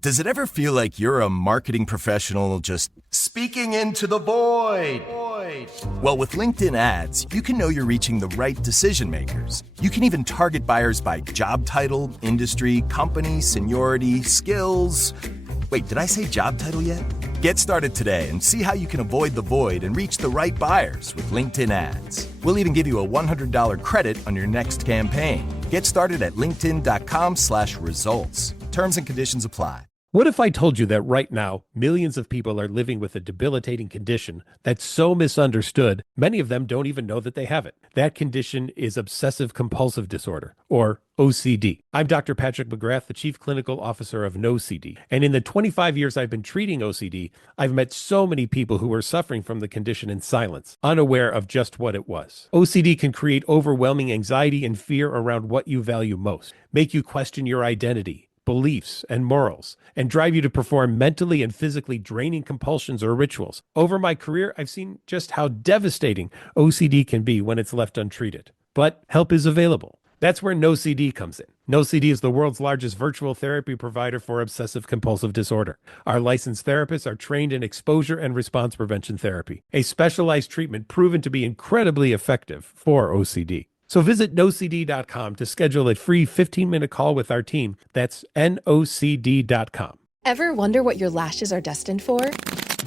Does it ever feel like you're a marketing professional just speaking into the void? Well, with LinkedIn ads, you can know you're reaching the right decision makers. You can even target buyers by job title, industry, company, seniority, skills. Wait, did I say job title yet? Get started today and see how you can avoid the void and reach the right buyers with LinkedIn ads. We'll even give you a $100 credit on your next campaign. Get started at linkedin.com/results. Terms and conditions apply. What if I told you that right now, millions of people are living with a debilitating condition that's so misunderstood, many of them don't even know that they have it? That condition is obsessive compulsive disorder, or OCD. I'm Dr. Patrick McGrath, the Chief Clinical Officer of NoCD. And in the 25 years I've been treating OCD, I've met so many people who are suffering from the condition in silence, unaware of just what it was. OCD can create overwhelming anxiety and fear around what you value most, make you question your identity, beliefs, and morals, and drive you to perform mentally and physically draining compulsions or rituals. Over my career, I've seen just how devastating OCD can be when it's left untreated. But help is available. That's where NoCD comes in. NoCD is the world's largest virtual therapy provider for obsessive compulsive disorder. Our licensed therapists are trained in exposure and response prevention therapy, a specialized treatment proven to be incredibly effective for OCD. So visit nocd.com to schedule a free 15-minute call with our team. That's nocd.com. Ever wonder what your lashes are destined for?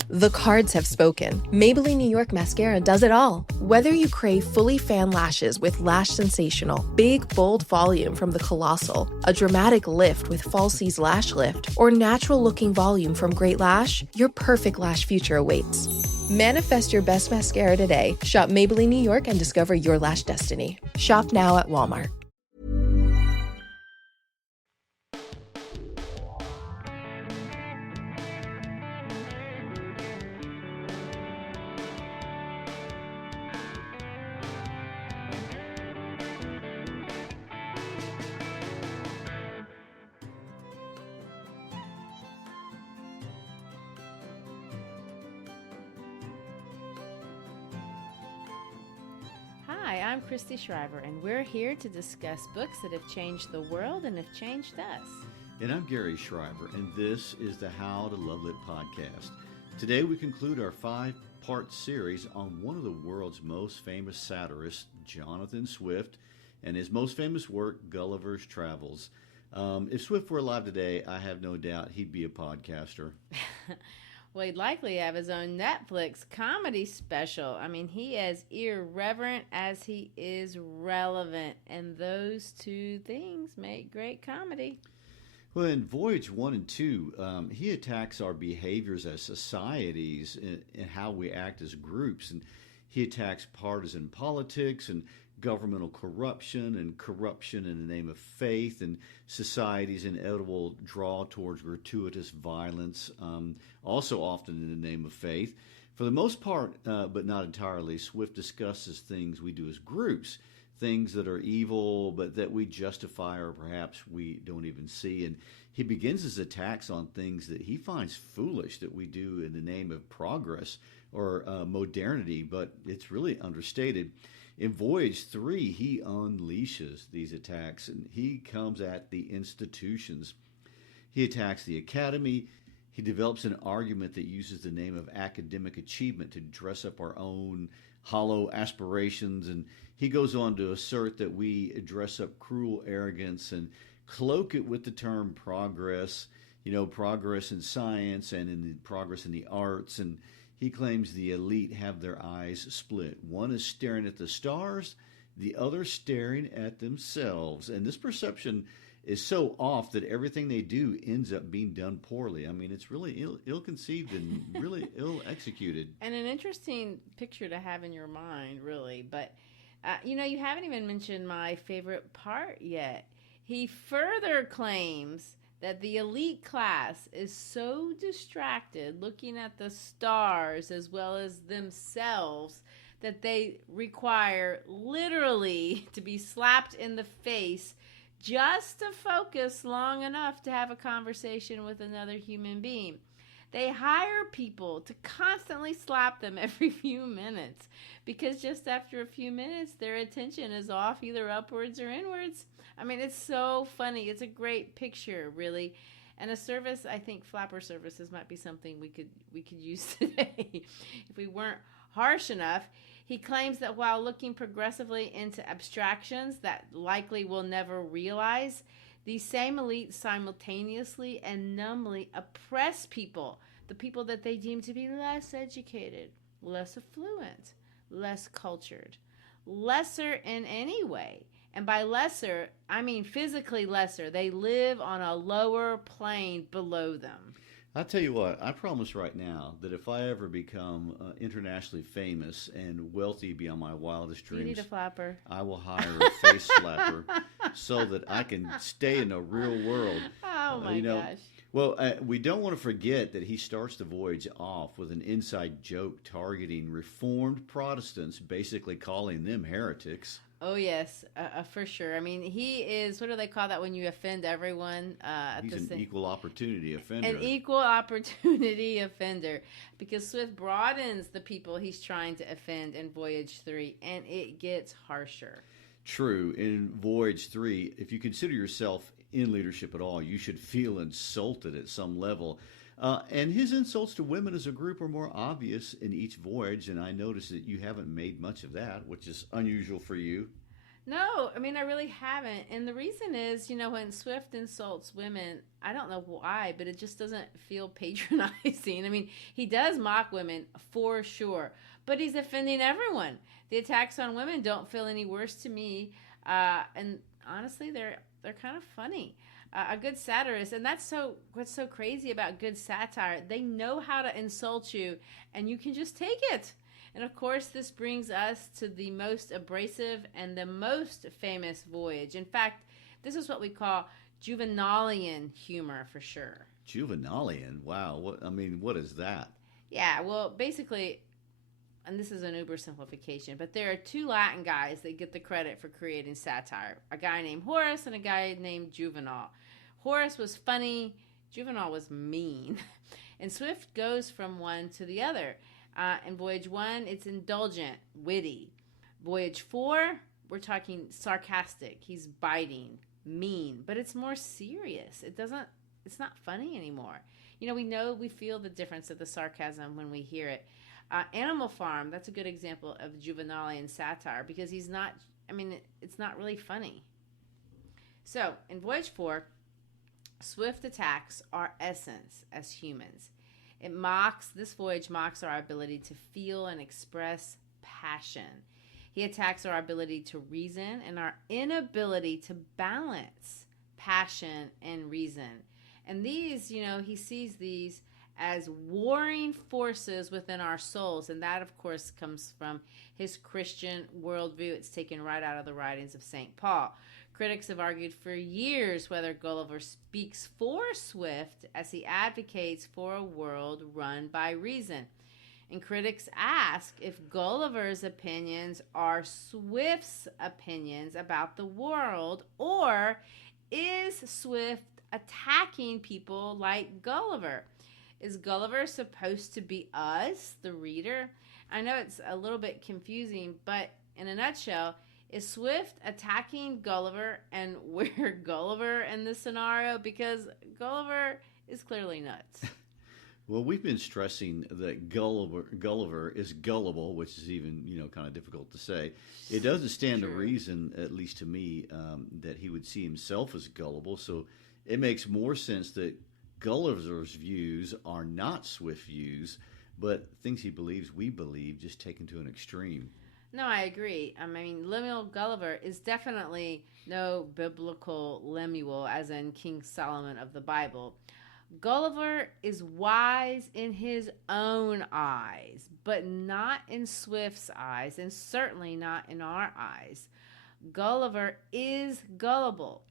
The cards have spoken. Maybelline New York Mascara does it all. Whether you crave fully fan lashes with Lash Sensational, big, bold volume from the Colossal, a dramatic lift with Falsies Lash Lift, or natural-looking volume from Great Lash, your perfect lash future awaits. Manifest your best mascara today. Shop Maybelline New York and discover your lash destiny. Shop now at Walmart. Hi, I'm Christy Shriver, and we're here to discuss books that have changed the world and have changed us. And I'm Gary Shriver, and this is the How to Love Lit podcast. Today we conclude our 5-part series on one of the world's most famous satirists, Jonathan Swift, and his most famous work, Gulliver's Travels. If Swift were alive today, I have no doubt he'd be a podcaster. Well, he'd likely have his own Netflix comedy special. I mean, he is irreverent as he is relevant, and those two things make great comedy. Well, in Voyage 1 and 2, he attacks our behaviors as societies and how we act as groups. And he attacks partisan politics and governmental corruption and corruption in the name of faith and society's inevitable draw towards gratuitous violence, also often in the name of faith. For the most part, but not entirely, Swift discusses things we do as groups, things that are evil but that we justify or perhaps we don't even see. And he begins his attacks on things that he finds foolish that we do in the name of progress or modernity, but it's really understated. In Voyage 3, he unleashes these attacks, and he comes at the institutions. He attacks the academy. He develops an argument that uses the name of academic achievement to dress up our own hollow aspirations, and he goes on to assert that we dress up cruel arrogance and cloak it with the term progress, progress in science and in the progress in the arts. And he claims the elite have their eyes split. One is staring at the stars, the other staring at themselves. And this perception is so off that everything they do ends up being done poorly. I mean, it's really ill-conceived and really ill-executed. And an interesting picture to have in your mind, really. But, you haven't even mentioned my favorite part yet. He further claims that the elite class is so distracted looking at the stars as well as themselves that they require literally to be slapped in the face just to focus long enough to have a conversation with another human being. They hire people to constantly slap them every few minutes because just after a few minutes, their attention is off either upwards or inwards. I mean, it's so funny. It's a great picture, really. And a service, I think flapper services might be something we could use today if we weren't harsh enough. He claims that while looking progressively into abstractions that likely we'll never realize, these same elites simultaneously and numbly oppress people, the people that they deem to be less educated, less affluent, less cultured, lesser in any way. And by lesser, I mean physically lesser. They live on a lower plane below them. I'll tell you what, I promise right now that if I ever become internationally famous and wealthy beyond my wildest dreams, You need a flapper. I will hire a face slapper so that I can stay in the real world. Oh my gosh. Well, we don't want to forget that he starts the voyage off with an inside joke targeting Reformed Protestants, basically calling them heretics. Oh, yes, for sure. I mean, he is, what do they call that when you offend everyone? He's an equal opportunity offender. An equal opportunity offender. Because Swift broadens the people he's trying to offend in Voyage 3, and it gets harsher. True. In Voyage 3, if you consider yourself in leadership at all, you should feel insulted at some level. And his insults to women as a group are more obvious in each voyage, and I notice that you haven't made much of that, which is unusual for you. No, I mean, I really haven't. And the reason is, when Swift insults women, I don't know why, but it just doesn't feel patronizing. I mean, he does mock women for sure, but he's offending everyone. The attacks on women don't feel any worse to me. And honestly, they're kind of funny. A good satirist, and that's what's so crazy about good satire. They know how to insult you, and you can just take it. And of course, this brings us to the most abrasive and the most famous voyage. In fact, this is what we call Juvenalian humor for sure. Juvenalian? Wow. What is that? Yeah, well, basically, and this is an uber simplification, but there are two Latin guys that get the credit for creating satire. A guy named Horace and a guy named Juvenal. Horace was funny, Juvenal was mean. And Swift goes from one to the other. In Voyage 1, it's indulgent, witty. Voyage 4, we're talking sarcastic. He's biting, mean, but it's more serious. It's not funny anymore. We feel the difference of the sarcasm when we hear it. Animal Farm, that's a good example of Juvenalian satire because it's not really funny. So, in Voyage 4, Swift attacks our essence as humans. This voyage mocks our ability to feel and express passion. He attacks our ability to reason and our inability to balance passion and reason. And these, he sees these as warring forces within our souls. And that, of course, comes from his Christian worldview. It's taken right out of the writings of St. Paul. Critics have argued for years whether Gulliver speaks for Swift as he advocates for a world run by reason. And critics ask if Gulliver's opinions are Swift's opinions about the world, or is Swift attacking people like Gulliver? Is Gulliver supposed to be us, the reader? I know it's a little bit confusing, but in a nutshell, is Swift attacking Gulliver, and we're Gulliver in this scenario? Because Gulliver is clearly nuts. Well, we've been stressing that Gulliver is gullible, which is even, kind of difficult to say. It doesn't stand to reason, at least to me, that he would see himself as gullible. So it makes more sense that Gulliver's views are not Swift views, but things he believes we believe, just taken to an extreme. No, I agree. Lemuel Gulliver is definitely no biblical Lemuel, as in King Solomon of the Bible. Gulliver is wise in his own eyes, but not in Swift's eyes, and certainly not in our eyes. Gulliver is gullible,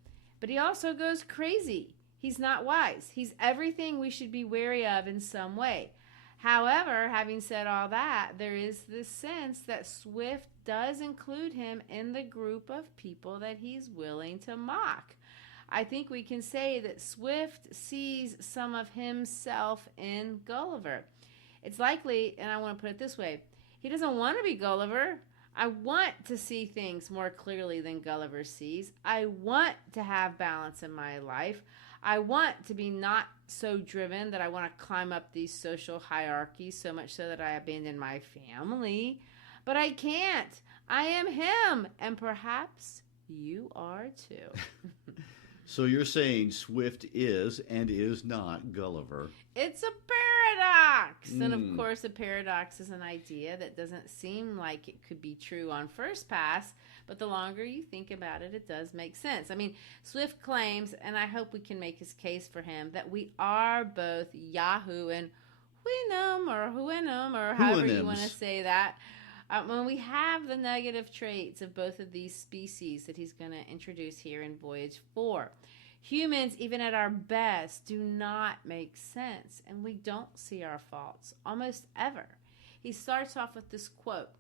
but he also goes crazy. He's not wise. He's everything we should be wary of in some way. However, having said all that, there is this sense that Swift does include him in the group of people that he's willing to mock. I think we can say that Swift sees some of himself in Gulliver. It's likely, and I want to put it this way, he doesn't want to be Gulliver. I want to see things more clearly than Gulliver sees. I want to have balance in my life. I want to be not so driven that I want to climb up these social hierarchies so much so that I abandon my family. But I can't. I am him. And perhaps you are too. So you're saying Swift is and is not Gulliver. It's a paradox. And of course, a paradox is an idea that doesn't seem like it could be true on first pass, but the longer you think about it, it does make sense. I mean, Swift claims, and I hope we can make his case for him, that we are both Yahoo and Huinum or Huinum or however you want to say that. When we have the negative traits of both of these species that he's going to introduce here in Voyage 4. Humans, even at our best, do not make sense, and we don't see our faults almost ever. He starts off with this quote,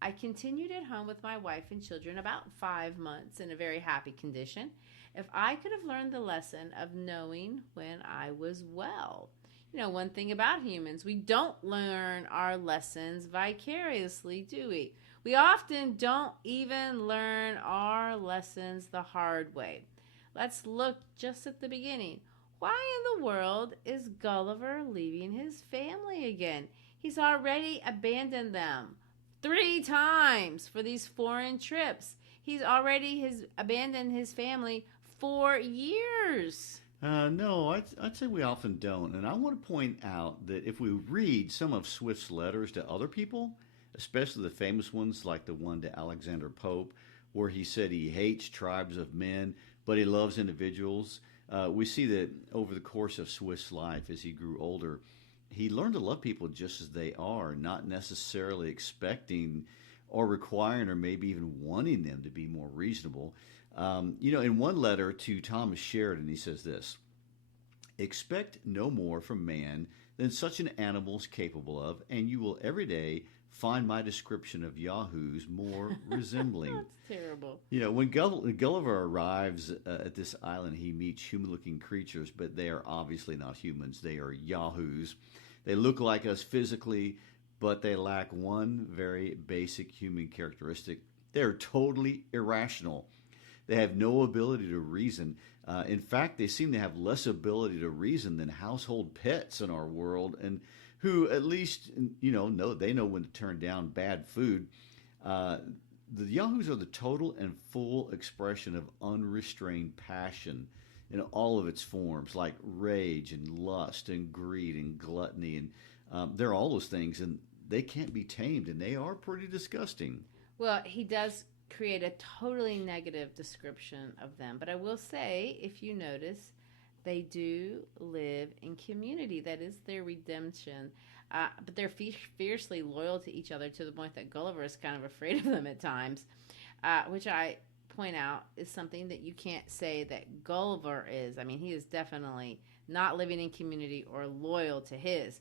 I continued at home with my wife and children about 5 months in a very happy condition. If I could have learned the lesson of knowing when I was well. You know, one thing about humans, we don't learn our lessons vicariously, do we? We often don't even learn our lessons the hard way. Let's look just at the beginning. Why in the world is Gulliver leaving his family again? He's already abandoned them 3 times for these foreign trips. He's already abandoned his family for years. No, I'd say we often don't. And I want to point out that if we read some of Swift's letters to other people, especially the famous ones like the one to Alexander Pope, where he said he hates tribes of men, but he loves individuals, we see that over the course of Swift's life as he grew older, he learned to love people just as they are, not necessarily expecting or requiring or maybe even wanting them to be more reasonable. In one letter to Thomas Sheridan, he says this, expect no more from man than such an animal is capable of, and you will every day find my description of yahoos more resembling. That's terrible. When Gulliver arrives at this island, he meets human-looking creatures, but they are obviously not humans. They are yahoos. They look like us physically, but they lack one very basic human characteristic. They're totally irrational. They have no ability to reason. In fact, they seem to have less ability to reason than household pets in our world, and who at least know when to turn down bad food. The yahoos are the total and full expression of unrestrained passion in all of its forms, like rage and lust and greed and gluttony, and they're all those things, and they can't be tamed, and they are pretty disgusting. Well, he does create a totally negative description of them. But I will say, if you notice, they do live in community. That is their redemption. But they're fiercely loyal to each other to the point that Gulliver is kind of afraid of them at times, which I point out is something that you can't say that Gulliver is. I mean, he is definitely not living in community or loyal to his.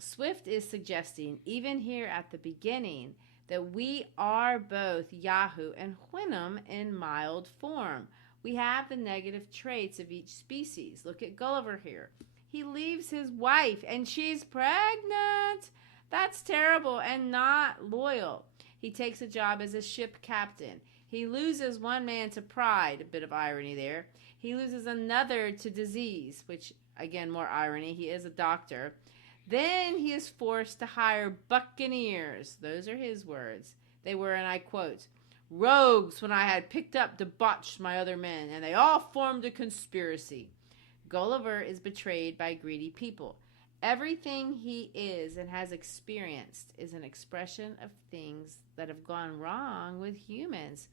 Swift is suggesting, even here at the beginning, that we are both Yahoo and Huinum in mild form. We have the negative traits of each species. Look at Gulliver here. He leaves his wife and she's pregnant. That's terrible and not loyal. He takes a job as a ship captain. He loses one man to pride, a bit of irony there. He loses another to disease, which, again, more irony. He is a doctor. Then he is forced to hire buccaneers. Those are his words. They were, and I quote, rogues when I had picked up debauched my other men, and they all formed a conspiracy. Gulliver is betrayed by greedy people. Everything he is and has experienced is an expression of things that have gone wrong with humans.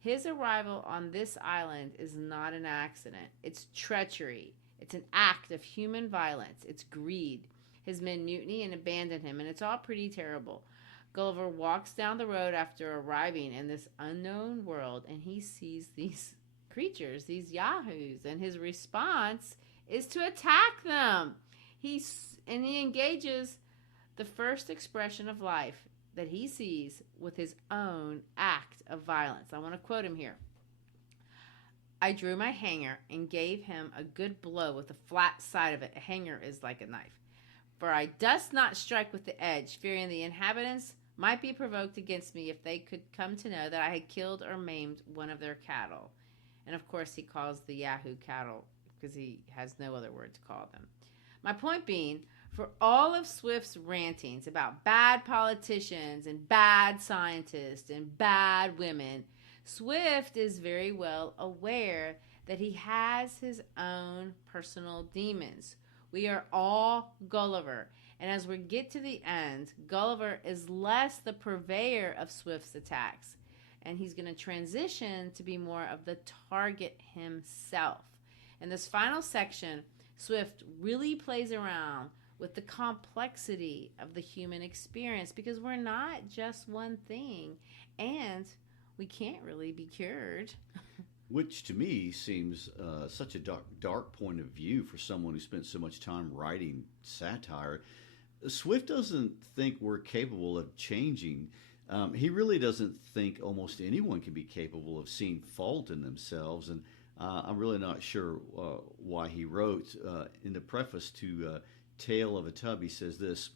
His arrival on this island is not an accident. It's treachery. It's an act of human violence. It's greed. His men mutiny and abandon him, and it's all pretty terrible. Gulliver walks down the road after arriving in this unknown world, and he sees these creatures, these yahoos, and his response is to attack them. He engages the first expression of life that he sees with his own act of violence. I want to quote him here. I drew my hanger and gave him a good blow with the flat side of it. A hanger is like a knife. For I durst not strike with the edge, fearing the inhabitants might be provoked against me if they could come to know that I had killed or maimed one of their cattle. And of course he calls the Yahoo cattle because he has no other word to call them. My point being, for all of Swift's rantings about bad politicians and bad scientists and bad women, Swift is very well aware that he has his own personal demons. We are all Gulliver. And as we get to the end, Gulliver is less the purveyor of Swift's attacks. And he's going to transition to be more of the target himself. In this final section, Swift really plays around with the complexity of the human experience, because we're not just one thing, and we can't really be cured. Which to me seems such a dark point of view for someone who spent so much time writing satire. Swift doesn't think we're capable of changing. He really doesn't think almost anyone can be capable of seeing fault in themselves. And I'm really not sure why he wrote in the preface to Tale of a Tub, he says this: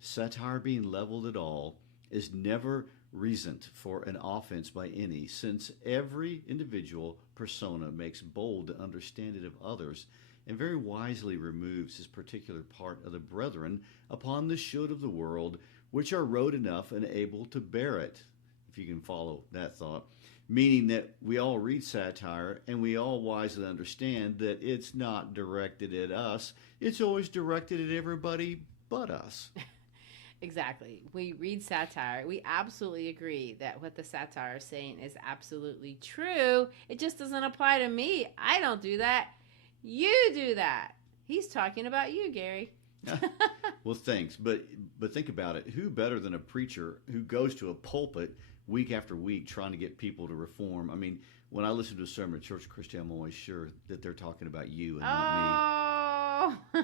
satire being leveled at all is never reasoned for an offense by any, since every individual persona makes bold to understand it of others, and very wisely removes his particular part of the brethren upon the should of the world, which are road enough and able to bear it, if you can follow that thought. Meaning that we all read satire and we all wisely understand that it's not directed at us. It's always directed at everybody but us. Exactly. We read satire. We absolutely agree that what the satire is saying is absolutely true. It just doesn't apply to me. I don't do that. You do that. He's talking about you, Gary. Well, thanks. But think about it. Who better than a preacher who goes to a pulpit week after week trying to get people to reform? I mean, when I listen to a sermon at Church Christian, I'm always sure that they're talking about you and not me.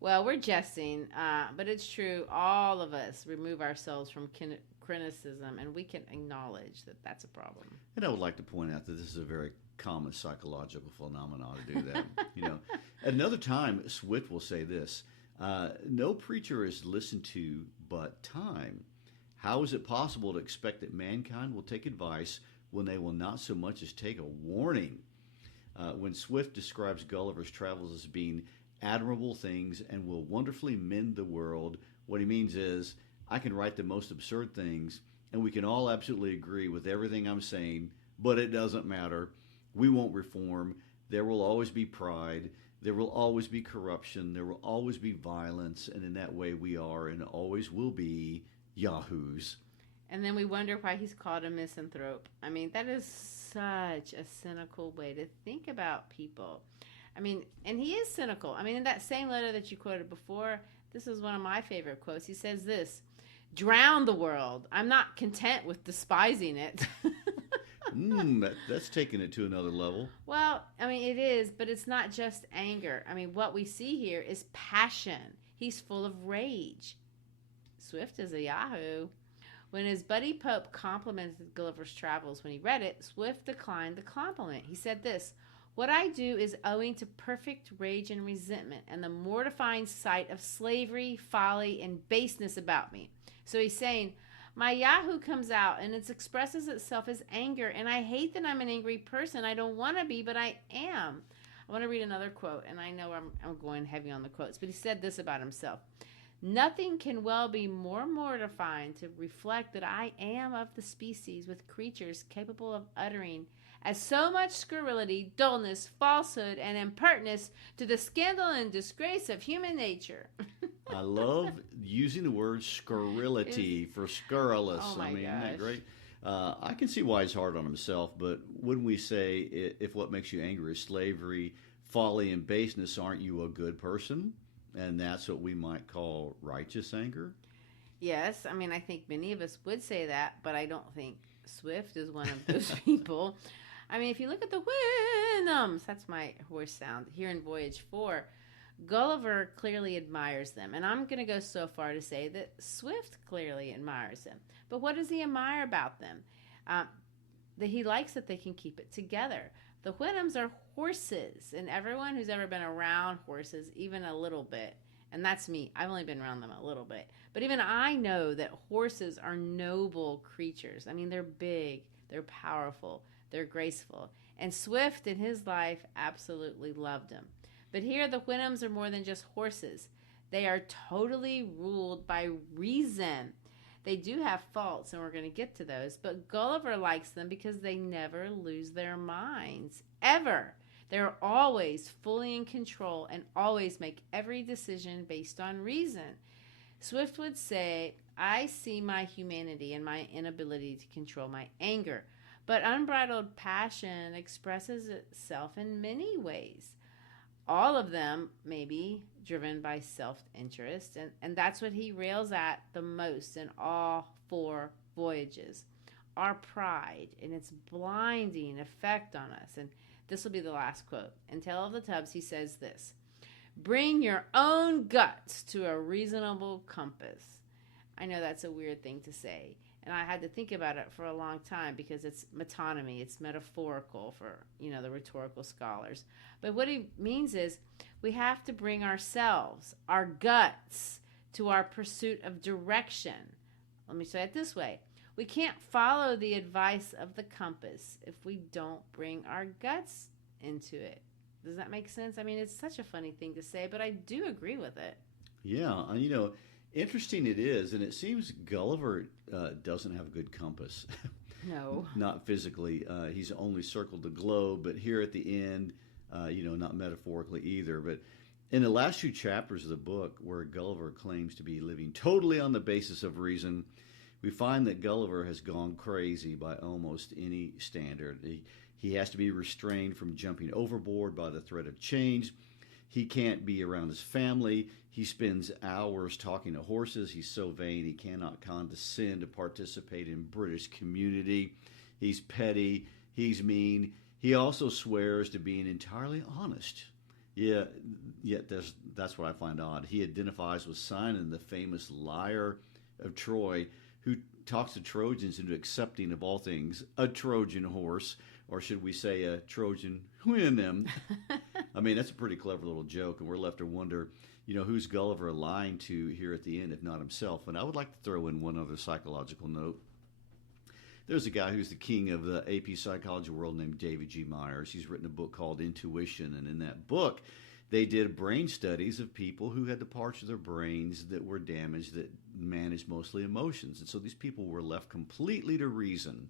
Well, we're jesting, but it's true. All of us remove ourselves from criticism, and we can acknowledge that that's a problem. And I would like to point out that this is a very common psychological phenomenon to do that. At another time, Swift will say this: no preacher is listened to but time. How is it possible to expect that mankind will take advice when they will not so much as take a warning? When Swift describes Gulliver's travels as being admirable things and will wonderfully mend the world, what he means is, I can write the most absurd things and we can all absolutely agree with everything I'm saying, but it doesn't matter. We won't reform. There will always be pride. There will always be corruption. There will always be violence. And in that way we are and always will be yahoos. And then we wonder why he's called a misanthrope. I mean, that is such a cynical way to think about people. I mean, and he is cynical. I mean, in that same letter that you quoted before, this is one of my favorite quotes. He says this: drown the world. I'm not content with despising it. That's taking it to another level. Well, I mean, it is, but it's not just anger. I mean, what we see here is passion. He's full of rage. Swift is a yahoo. When his buddy Pope complimented Gulliver's Travels when he read it, Swift declined the compliment. He said this: what I do is owing to perfect rage and resentment and the mortifying sight of slavery, folly, and baseness about me. So he's saying, my Yahoo comes out and it expresses itself as anger, and I hate that I'm an angry person. I don't want to be, but I am. I want to read another quote, and I know I'm going heavy on the quotes, but he said this about himself: nothing can well be more mortifying to reflect that I am of the species with creatures capable of uttering as so much scurrility, dullness, falsehood, and impertinence to the scandal and disgrace of human nature. I love using the word scurrility for scurrilous. Oh my gosh. Isn't that great? I can see why he's hard on himself, but wouldn't we say if what makes you angry is slavery, folly, and baseness, aren't you a good person? And that's what we might call righteous anger? Yes, I mean, I think many of us would say that, but I don't think Swift is one of those people. I mean, if you look at the Wyndhams, that's my horse sound, here in Voyage 4, Gulliver clearly admires them. And I'm going to go so far to say that Swift clearly admires them. But what does he admire about them? That he likes that they can keep it together. The Wyndhams are horses, and everyone who's ever been around horses, even a little bit, and that's me. I've only been around them a little bit. But even I know that horses are noble creatures. I mean, they're big, they're powerful, they're graceful. And Swift in his life absolutely loved him. But here the Houyhnhnms are more than just horses. They are totally ruled by reason. They do have faults, and we're going to get to those, but Gulliver likes them because they never lose their minds, ever. They're always fully in control and always make every decision based on reason. Swift would say, I see my humanity and my inability to control my anger, but unbridled passion expresses itself in many ways. All of them may be driven by self-interest, and that's what he rails at the most in all 4 voyages. Our pride and its blinding effect on us. And this will be the last quote. In Tale of the Tubs, he says this: bring your own guts to a reasonable compass. I know that's a weird thing to say, and I had to think about it for a long time because it's metonymy, it's metaphorical for, the rhetorical scholars. But what he means is we have to bring ourselves, our guts, to our pursuit of direction. Let me say it this way. We can't follow the advice of the compass if we don't bring our guts into it. Does that make sense? I mean, it's such a funny thing to say, but I do agree with it. Yeah, interesting it is, and it seems Gulliver doesn't have a good compass. No. Not physically. He's only circled the globe, but here at the end, not metaphorically either. But in the last 2 chapters of the book, where Gulliver claims to be living totally on the basis of reason, we find that Gulliver has gone crazy by almost any standard. He has to be restrained from jumping overboard by the threat of change. He can't be around his family. He spends hours talking to horses. He's so vain he cannot condescend to participate in British community. He's petty. He's mean. He also swears to being entirely honest. Yet that's what I find odd. He identifies with Sinon, the famous liar of Troy, who talks the Trojans into accepting, of all things, a Trojan horse, or should we say a Trojan Houyhnhnm. I mean, that's a pretty clever little joke, and we're left to wonder, who's Gulliver lying to here at the end, if not himself? And I would like to throw in one other psychological note. There's a guy who's the king of the AP psychology world named David G. Myers. He's written a book called Intuition, and in that book, they did brain studies of people who had the parts of their brains that were damaged that managed mostly emotions. And so these people were left completely to reason.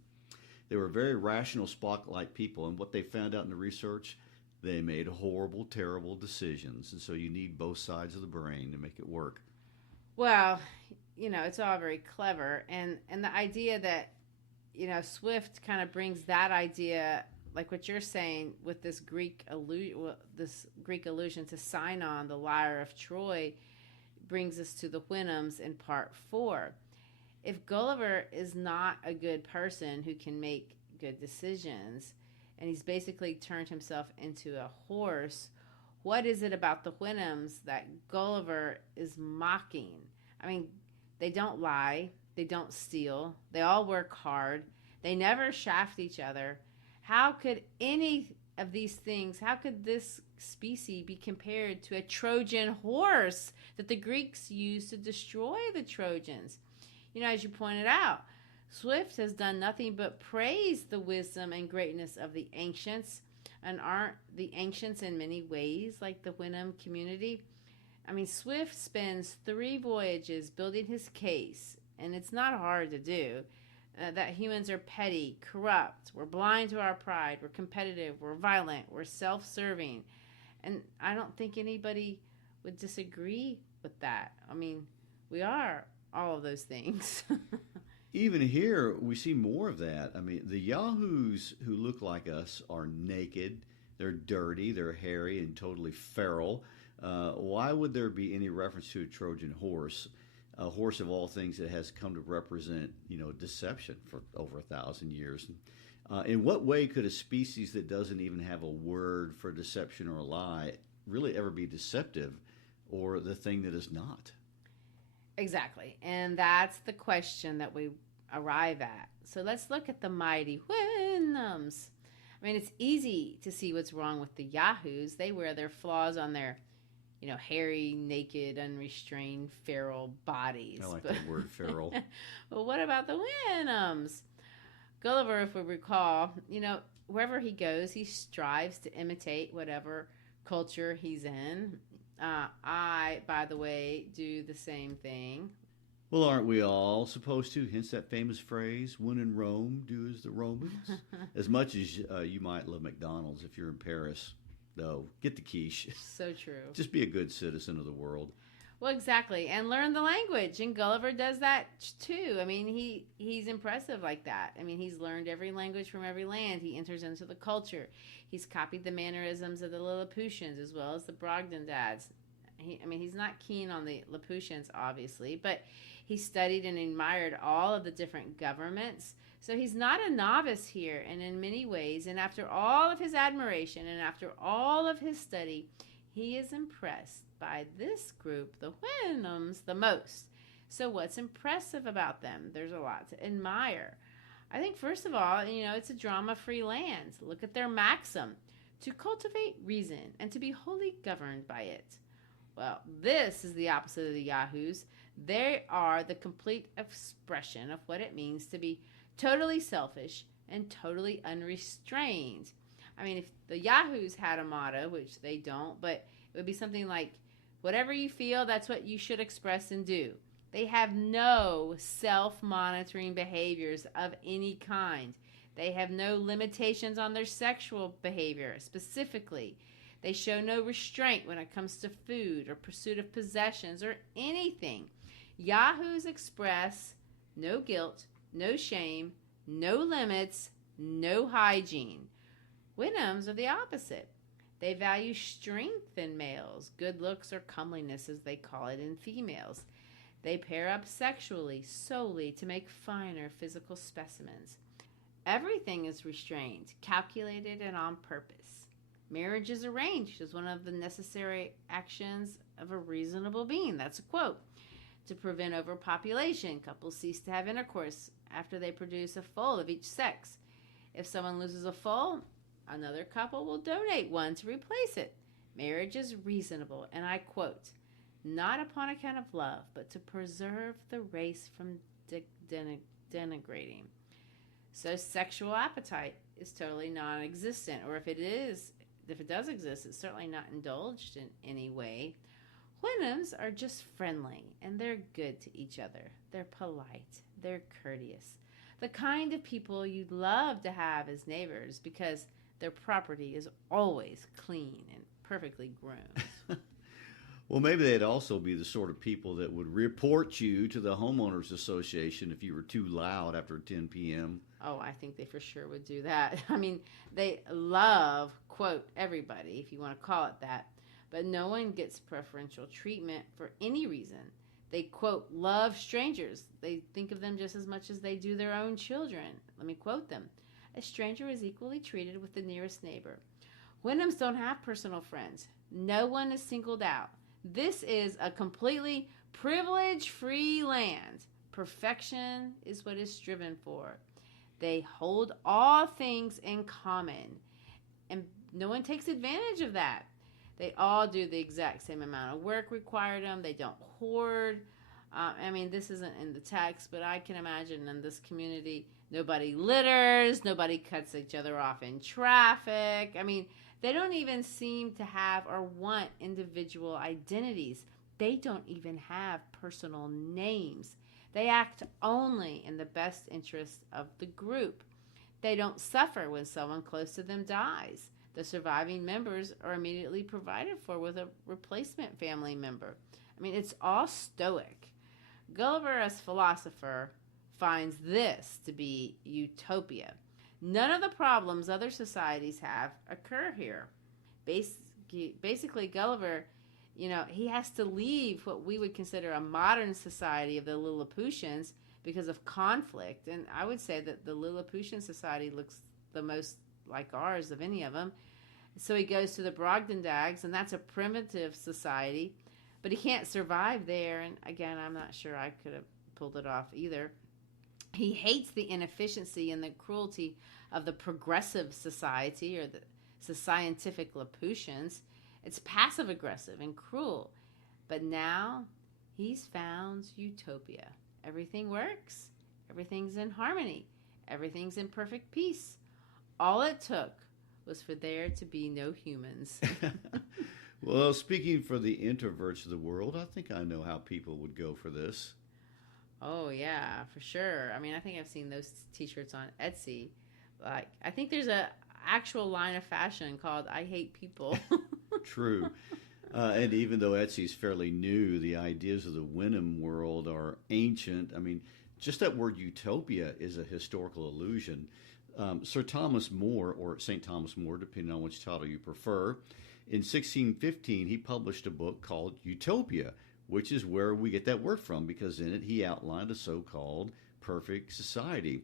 They were very rational, Spock-like people, and what they found out in the research, they made horrible, terrible decisions. And so you need both sides of the brain to make it work. Well, it's all very clever. And the idea that, Swift kind of brings that idea, like what you're saying, with this Greek allusion to Sinon, the liar of Troy, brings us to the Houyhnhnms in part 4. If Gulliver is not a good person who can make good decisions, and he's basically turned himself into a horse, what is it about the Houyhnhnms that Gulliver is mocking? I mean, they don't lie, they don't steal, they all work hard, they never shaft each other. How could any of these things, how could this species be compared to a Trojan horse that the Greeks used to destroy the Trojans? As you pointed out, Swift has done nothing but praise the wisdom and greatness of the ancients. And aren't the ancients in many ways like the Houyhnhnm community? I mean, Swift spends 3 voyages building his case, and it's not hard to do, that humans are petty, corrupt, we're blind to our pride, we're competitive, we're violent, we're self-serving. And I don't think anybody would disagree with that. I mean, we are all of those things. Even here, we see more of that. I mean, the Yahoos who look like us are naked, they're dirty, they're hairy, and totally feral. Why would there be any reference to a Trojan horse, a horse of all things that has come to represent, deception for over 1,000 years? In what way could a species that doesn't even have a word for deception or a lie really ever be deceptive, or the thing that is not? Exactly. And that's the question that we arrive at. So let's look at the mighty Houyhnhnms. I mean, it's easy to see what's wrong with the Yahoos. They wear their flaws on their, hairy, naked, unrestrained, feral bodies. I like that word, feral. But what about the Houyhnhnms? Gulliver, if we recall, wherever he goes, he strives to imitate whatever culture he's in. I, by the way, do the same thing. Well, aren't we all supposed to? Hence that famous phrase, when in Rome, do as the Romans. As much as you might love McDonald's if you're in Paris, though, get the quiche. So true. Just be a good citizen of the world. Well, exactly. And learn the language. And Gulliver does that too. I mean, he's impressive like that. I mean, he's learned every language from every land. He enters into the culture. He's copied the mannerisms of the Lilliputians as well as the Brogdendads. He's not keen on the Lilliputians, obviously, but he studied and admired all of the different governments. So he's not a novice here, and in many ways, and after all of his admiration and after all of his study, he is impressed by this group, the Wenhams, the most. So what's impressive about them? There's a lot to admire. I think, first of all, it's a drama-free land. Look at their maxim, to cultivate reason and to be wholly governed by it. Well, this is the opposite of the Yahoos. They are the complete expression of what it means to be totally selfish and totally unrestrained. I mean, if the Yahoos had a motto, which they don't, but it would be something like, whatever you feel, that's what you should express and do. They have no self-monitoring behaviors of any kind. They have no limitations on their sexual behavior specifically. They show no restraint when it comes to food or pursuit of possessions or anything. Yahoos express no guilt, no shame, no limits, no hygiene. Wenhams are the opposite. They value strength in males, good looks or comeliness as they call it in females. They pair up sexually solely to make finer physical specimens. Everything is restrained, calculated, and on purpose. Marriage is arranged as one of the necessary actions of a reasonable being. That's a quote. To prevent overpopulation, couples cease to have intercourse after they produce a foal of each sex. If someone loses a foal, another couple will donate one to replace it. Marriage is reasonable, and I quote, not upon account of love, but to preserve the race from denigrating. So sexual appetite is totally non-existent, or if it does exist, it's certainly not indulged in any way. Wenhams are just friendly, and they're good to each other. They're polite. They're courteous. The kind of people you'd love to have as neighbors because their property is always clean and perfectly groomed. Well, maybe they'd also be the sort of people that would report you to the homeowners association if you were too loud after 10 p.m. Oh, I think they for sure would do that. I mean, they love, quote, everybody, if you want to call it that. But no one gets preferential treatment for any reason. They, quote, love strangers. They think of them just as much as they do their own children. Let me quote them. A stranger is equally treated with the nearest neighbor. Wenhams don't have personal friends. No one is singled out. This is a completely privilege-free land. Perfection is what is striven for. They hold all things in common, and no one takes advantage of that. They all do the exact same amount of work required of them. They don't hoard. This isn't in the text, but I can imagine in this community, nobody litters, nobody cuts each other off in traffic. They don't even seem to have or want individual identities. They don't even have personal names. They act only in the best interest of the group. They don't suffer when someone close to them dies. The surviving members are immediately provided for with a replacement family member. It's all stoic. Gulliver, as philosopher, finds this to be utopia. None of the problems other societies have occur here. Basically, Gulliver, he has to leave what we would consider a modern society of the Lilliputians because of conflict. And I would say that the Lilliputian society looks the most like ours of any of them. So he goes to the Brogdendags, and that's a primitive society, but he can't survive there. And again, I'm not sure I could have pulled it off either. He hates the inefficiency and the cruelty of the progressive society or the scientific Lilliputians. It's passive-aggressive and cruel. But now he's found utopia. Everything works. Everything's in harmony. Everything's in perfect peace. All it took was for there to be no humans. Well, speaking for the introverts of the world, I think I know how people would go for this. Oh yeah, for sure. I mean, I think I've seen those T-shirts on Etsy. Like, I think there's a actual line of fashion called "I Hate People." True. And even though Etsy's fairly new, the ideas of the Wenham world are ancient. I mean, just that word utopia is a historical illusion. Sir Thomas More, or St. Thomas More, depending on which title you prefer, in 1615 he published a book called Utopia, which is where we get that word from, because in it he outlined a so-called perfect society.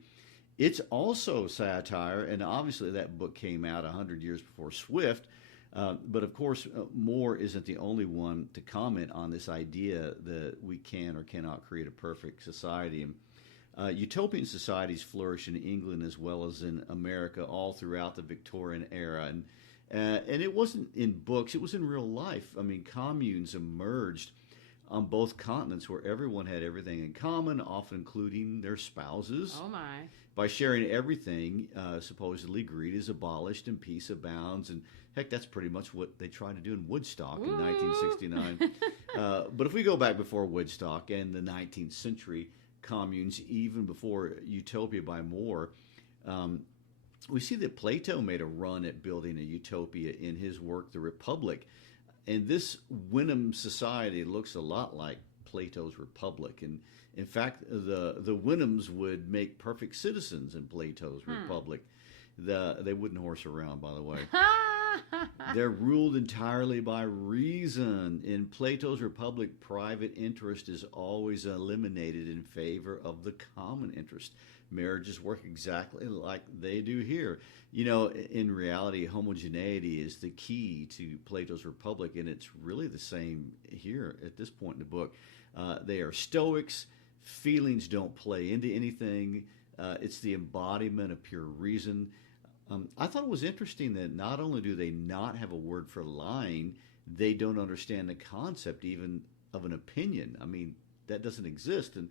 It's also satire, and obviously that book came out 100 years before Swift. But of course, Moore isn't the only one to comment on this idea that we can or cannot create a perfect society. Utopian societies flourish in England as well as in America all throughout the Victorian era. And it wasn't in books, it was in real life. I mean, communes emerged on both continents where everyone had everything in common, often including their spouses. Oh, my. By sharing everything, supposedly greed is abolished and peace abounds. And heck, that's pretty much what they tried to do in Woodstock in 1969. But if we go back before Woodstock and the 19th century communes, even before Utopia by More, we see that Plato made a run at building a utopia in his work, The Republic. And this Wenham society looks a lot like Plato's Republic. And in fact, the Wenhams would make perfect citizens in Plato's Republic. They wouldn't horse around, by the way. They're ruled entirely by reason. In Plato's Republic, private interest is always eliminated in favor of the common interest. Marriages work exactly like they do here. You know, in reality, homogeneity is the key to Plato's Republic, and it's really the same here at this point in the book. They are Stoics. Feelings don't play into anything. It's the embodiment of pure reason. I thought it was interesting that not only do they not have a word for lying, they don't understand the concept even of an opinion. I mean, that doesn't exist. And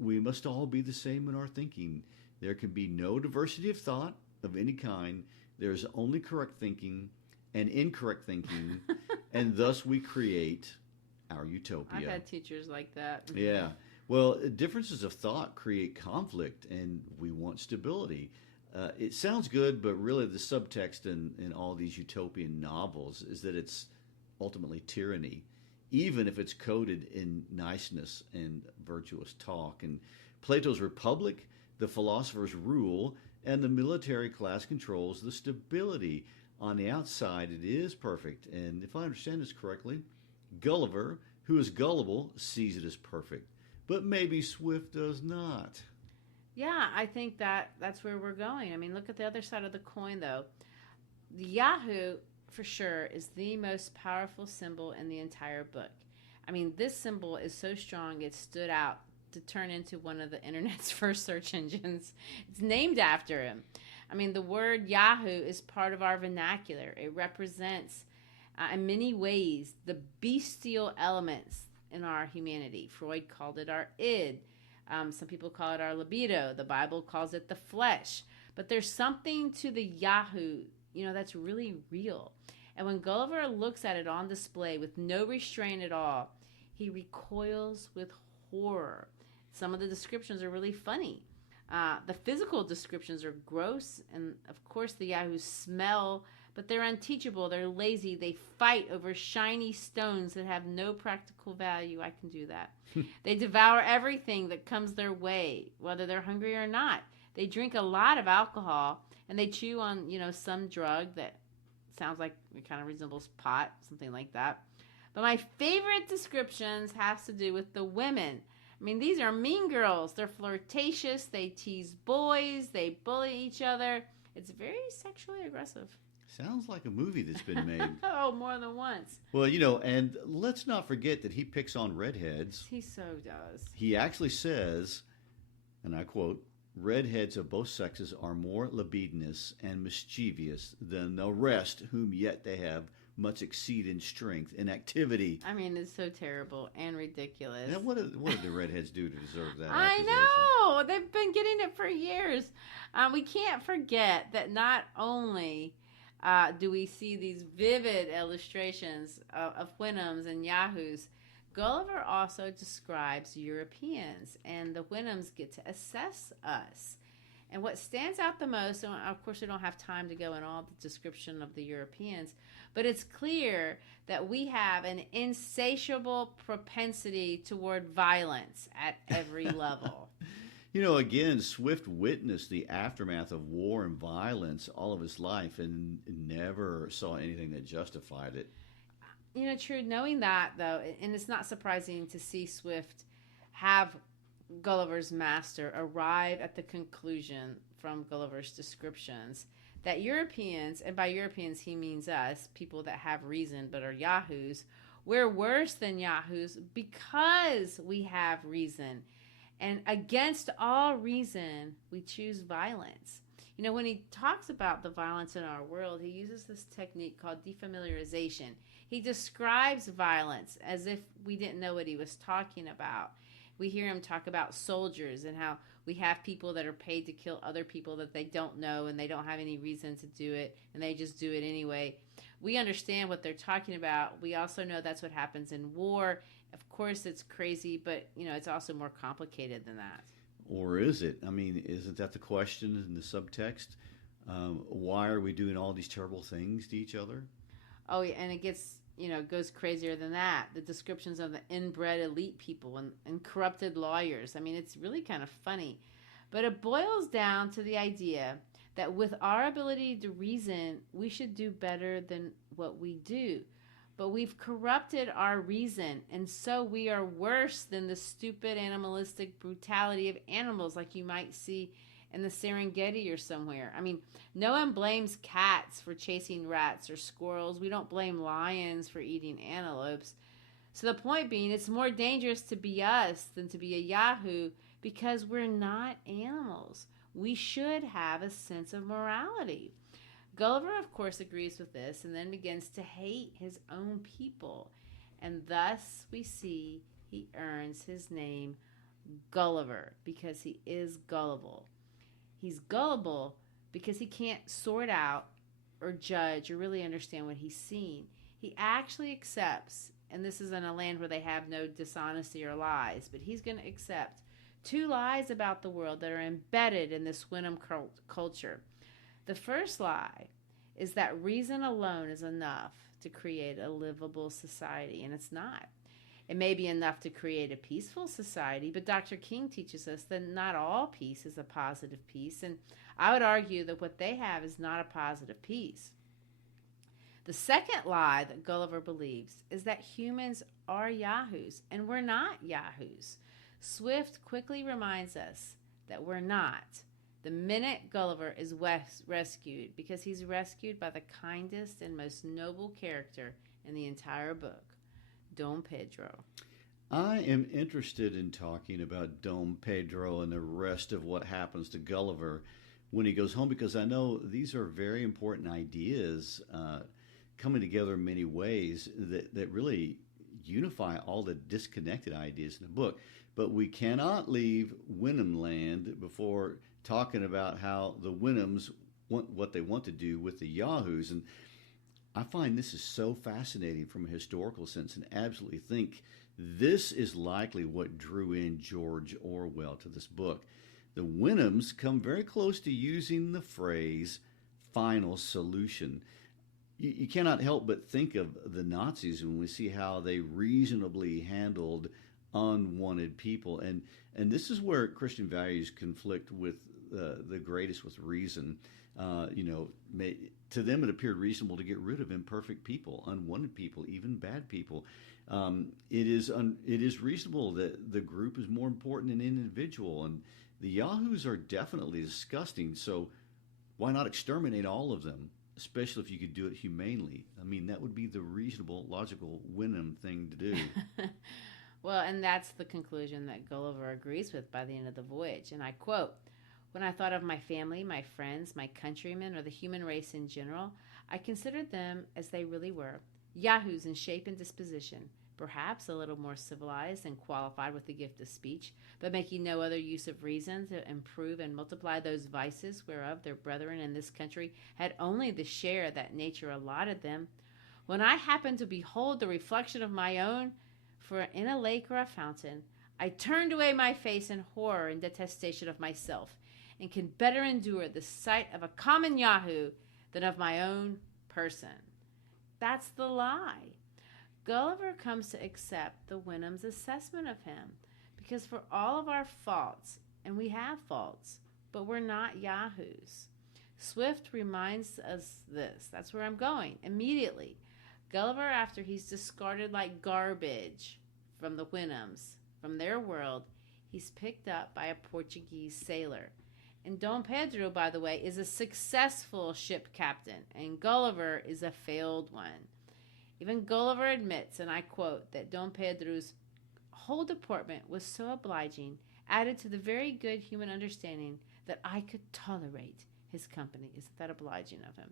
we must all be the same in our thinking. There can be no diversity of thought of any kind. There's only correct thinking and incorrect thinking, and thus we create our utopia. I've had teachers like that. Yeah. Well, differences of thought create conflict, and we want stability. It sounds good, but really the subtext in all these utopian novels is that it's ultimately tyranny, even if it's coded in niceness and virtuous talk. And Plato's Republic, the philosophers rule, and the military class controls the stability. On the outside, it is perfect. And if I understand this correctly, Gulliver, who is gullible, sees it as perfect. But maybe Swift does not. Yeah, I think that's where we're going. I mean, look at the other side of the coin, though. The Yahoo, for sure, is the most powerful symbol in the entire book. I mean, this symbol is so strong it stood out to turn into one of the internet's first search engines. It's named after him. I mean, the word Yahoo is part of our vernacular. It represents, in many ways, the bestial elements in our humanity. Freud called it our id. Some people call it our libido. The Bible calls it the flesh. But there's something to the Yahoo, that's really real. And when Gulliver looks at it on display with no restraint at all, he recoils with horror. Some of the descriptions are really funny. The physical descriptions are gross, and of course the Yahoos smell, but they're unteachable, they're lazy, they fight over shiny stones that have no practical value. I can do that. They devour everything that comes their way, whether they're hungry or not. They drink a lot of alcohol, and they chew on, some drug that sounds like it kind of resembles pot, something like that. But my favorite descriptions has to do with the women. I mean, these are mean girls. They're flirtatious. They tease boys. They bully each other. It's very sexually aggressive. Sounds like a movie that's been made. Oh, more than once. Well, and let's not forget that he picks on redheads. He so does. He actually says, and I quote, "Redheads of both sexes are more libidinous and mischievous than the rest whom yet they have much exceed in strength and activity. I mean, it's so terrible and ridiculous. And what did the redheads do to deserve that I accusation? know. They've been getting it for years. We can't forget that not only do we see these vivid illustrations of Houyhnhnms and Yahoos, Gulliver also describes Europeans, and the Houyhnhnms get to assess us. And what stands out the most, and of course we don't have time to go in all the description of the Europeans, but it's clear that we have an insatiable propensity toward violence at every level. Again, Swift witnessed the aftermath of war and violence all of his life and never saw anything that justified it. True, knowing that, though, and it's not surprising to see Swift have Gulliver's master arrive at the conclusion from Gulliver's descriptions that Europeans, and by Europeans he means us, people that have reason but are Yahoos, we're worse than Yahoos because we have reason. And against all reason, we choose violence. When he talks about the violence in our world, he uses this technique called defamiliarization. He describes violence as if we didn't know what he was talking about. We hear him talk about soldiers and how we have people that are paid to kill other people that they don't know and they don't have any reason to do it and they just do it anyway. We understand what they're talking about. We also know that's what happens in war. Of course, it's crazy, but it's also more complicated than that. Or is it? I mean, isn't that the question in the subtext? Why are we doing all these terrible things to each other? Oh, yeah, and it gets, goes crazier than that. The descriptions of the inbred elite people and corrupted lawyers. I mean, it's really kind of funny. But it boils down to the idea that with our ability to reason, we should do better than what we do. But we've corrupted our reason, and so we are worse than the stupid animalistic brutality of animals like you might see in the Serengeti or somewhere. I mean, no one blames cats for chasing rats or squirrels. We don't blame lions for eating antelopes. So the point being, it's more dangerous to be us than to be a Yahoo because we're not animals. We should have a sense of morality. Gulliver, of course, agrees with this and then begins to hate his own people. And thus we see he earns his name Gulliver because he is gullible. He's gullible because he can't sort out or judge or really understand what he's seen. He actually accepts, and this is in a land where they have no dishonesty or lies, but he's going to accept 2 lies about the world that are embedded in this Houyhnhnm culture. The first lie is that reason alone is enough to create a livable society, and it's not. It may be enough to create a peaceful society, but Dr. King teaches us that not all peace is a positive peace, and I would argue that what they have is not a positive peace. The second lie that Gulliver believes is that humans are Yahoos, and we're not Yahoos. Swift quickly reminds us that we're not. The minute Gulliver is rescued, because he's rescued by the kindest and most noble character in the entire book, Dom Pedro. I am interested in talking about Dom Pedro and the rest of what happens to Gulliver when he goes home, because I know these are very important ideas coming together in many ways that really unify all the disconnected ideas in the book. But we cannot leave Houyhnhnm land before talking about how the Houyhnhnms want what they want to do with the Yahoos. And I find this is so fascinating from a historical sense and absolutely think this is likely what drew in George Orwell to this book. The Houyhnhnms come very close to using the phrase final solution. You cannot help but think of the Nazis when we see how they reasonably handled unwanted people. And this is where Christian values conflict with the greatest with reason. To them it appeared reasonable to get rid of imperfect people, unwanted people, even bad people. It is reasonable that the group is more important than an individual, and the Yahoos are definitely disgusting, so why not exterminate all of them, especially if you could do it humanely? I mean, that would be the reasonable, logical Houyhnhnm thing to do. Well, and that's the conclusion that Gulliver agrees with by the end of the voyage, and I quote, "When I thought of my family, my friends, my countrymen, or the human race in general, I considered them as they really were, yahoos in shape and disposition, perhaps a little more civilized and qualified with the gift of speech, but making no other use of reason to improve and multiply those vices whereof their brethren in this country had only the share that nature allotted them. When I happened to behold the reflection of my own, for in a lake or a fountain, I turned away my face in horror and detestation of myself, and can better endure the sight of a common yahoo than of my own person. That's the lie. Gulliver comes to accept the Wenham's assessment of him, because for all of our faults, and we have faults, but we're not yahoos. Swift reminds us this. That's where I'm going immediately. Gulliver, after he's discarded like garbage from the Wenhams, from their world, he's picked up by a Portuguese sailor. And Dom Pedro, by the way, is a successful ship captain, and Gulliver is a failed one. Even Gulliver admits, and I quote, that Dom Pedro's whole deportment was so obliging, added to the very good human understanding, that I could tolerate his company. Isn't that obliging of him?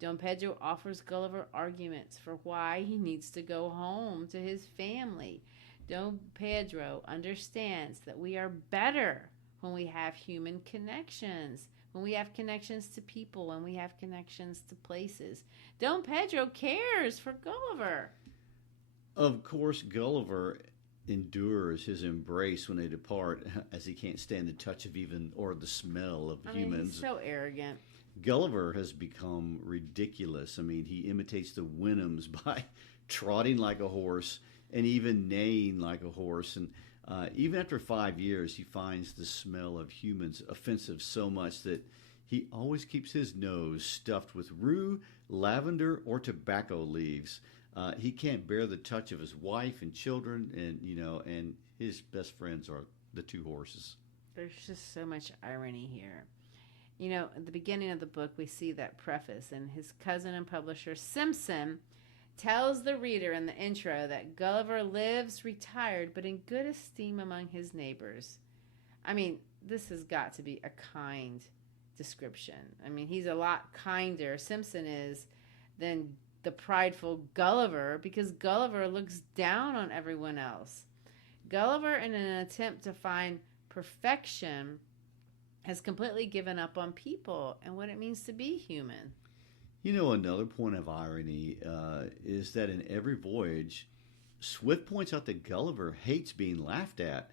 Dom Pedro offers Gulliver arguments for why he needs to go home to his family. Dom Pedro understands that we are better when we have human connections, when we have connections to people, when we have connections to places. Dom Pedro cares for Gulliver. Of course, Gulliver endures his embrace when they depart, as he can't stand the touch of even or the smell of humans. He's so arrogant. Gulliver has become ridiculous. I mean, he imitates the Wenhams by trotting like a horse and even neighing like a horse. And even after 5 years, he finds the smell of humans offensive so much that he always keeps his nose stuffed with rue, lavender, or tobacco leaves. He can't bear the touch of his wife and children, and his best friends are the two horses. There's just so much irony here. At the beginning of the book, we see that preface, and his cousin and publisher Simpson tells the reader in the intro that Gulliver lives retired but in good esteem among his neighbors. This has got to be a kind description. He's a lot kinder, Simpson is, than the prideful Gulliver, because Gulliver looks down on everyone else. Gulliver, in an attempt to find perfection, has completely given up on people and what it means to be human. Another point of irony is that in every voyage, Swift points out that Gulliver hates being laughed at.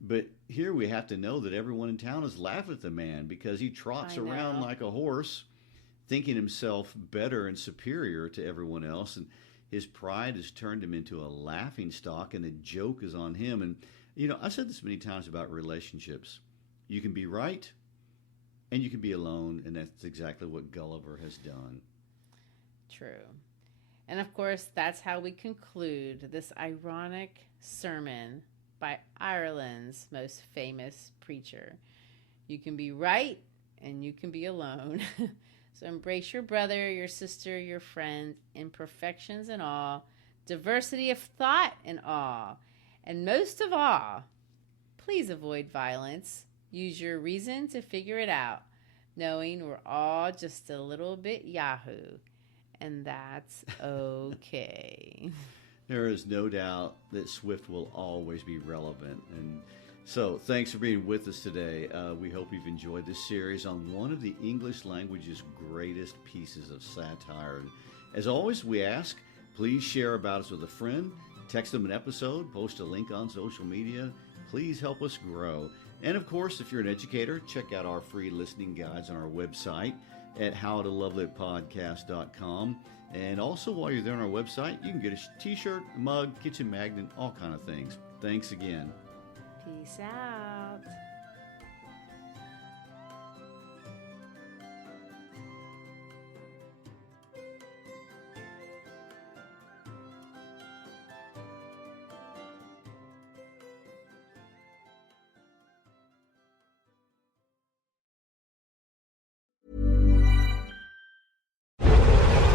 But here we have to know that everyone in town is laughing at the man because he trots around like a horse, thinking himself better and superior to everyone else. And his pride has turned him into a laughing stock, and the joke is on him. And, I've said this many times about relationships. You can be right, and you can be alone, and that's exactly what Gulliver has done. True. And of course, that's how we conclude this ironic sermon by Ireland's most famous preacher. You can be right, and you can be alone. So embrace your brother, your sister, your friend, imperfections and all, diversity of thought and all. And most of all, please avoid violence. Use your reason to figure it out, knowing we're all just a little bit yahoo, and that's okay. There is no doubt that Swift will always be relevant. And so thanks for being with us today. We hope you've enjoyed this series on one of the English language's greatest pieces of satire. And as always, we ask, please share about us with a friend, text them an episode, post a link on social media. Please help us grow. And of course, if you're an educator, check out our free listening guides on our website at howtolovelitpodcast.com. And also, while you're there on our website, you can get a t-shirt, a mug, kitchen magnet, all kind of things. Thanks again. Peace out.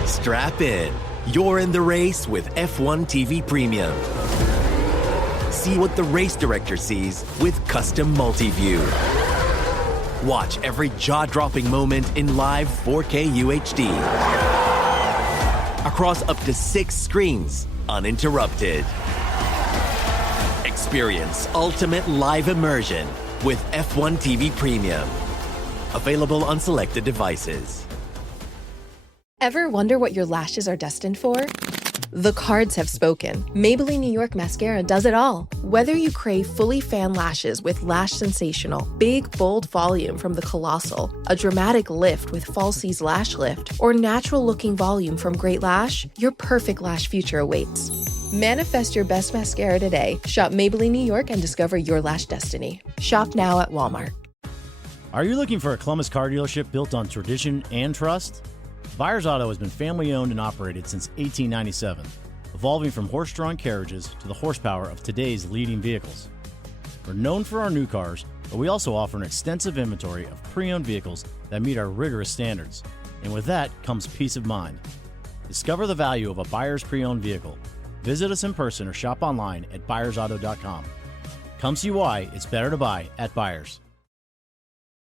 Strap in. You're in the race with F1 TV Premium. See what the race director sees with custom multi-view. Watch every jaw-dropping moment in live 4K UHD. across up to 6 screens, uninterrupted. Experience ultimate live immersion with F1 TV Premium. Available on selected devices. Ever wonder what your lashes are destined for? The cards have spoken. Maybelline New York Mascara does it all. Whether you crave fully fan lashes with Lash Sensational, big, bold volume from the Colossal, a dramatic lift with Falsies Lash Lift, or natural-looking volume from Great Lash, your perfect lash future awaits. Manifest your best mascara today. Shop Maybelline New York and discover your lash destiny. Shop now at Walmart. Are you looking for a Columbus car dealership built on tradition and trust? Byers Auto has been family-owned and operated since 1897, evolving from horse-drawn carriages to the horsepower of today's leading vehicles. We're known for our new cars, but we also offer an extensive inventory of pre-owned vehicles that meet our rigorous standards. And with that comes peace of mind. Discover the value of a Byers pre-owned vehicle. Visit us in person or shop online at buyersauto.com. Come see why it's better to buy at Byers.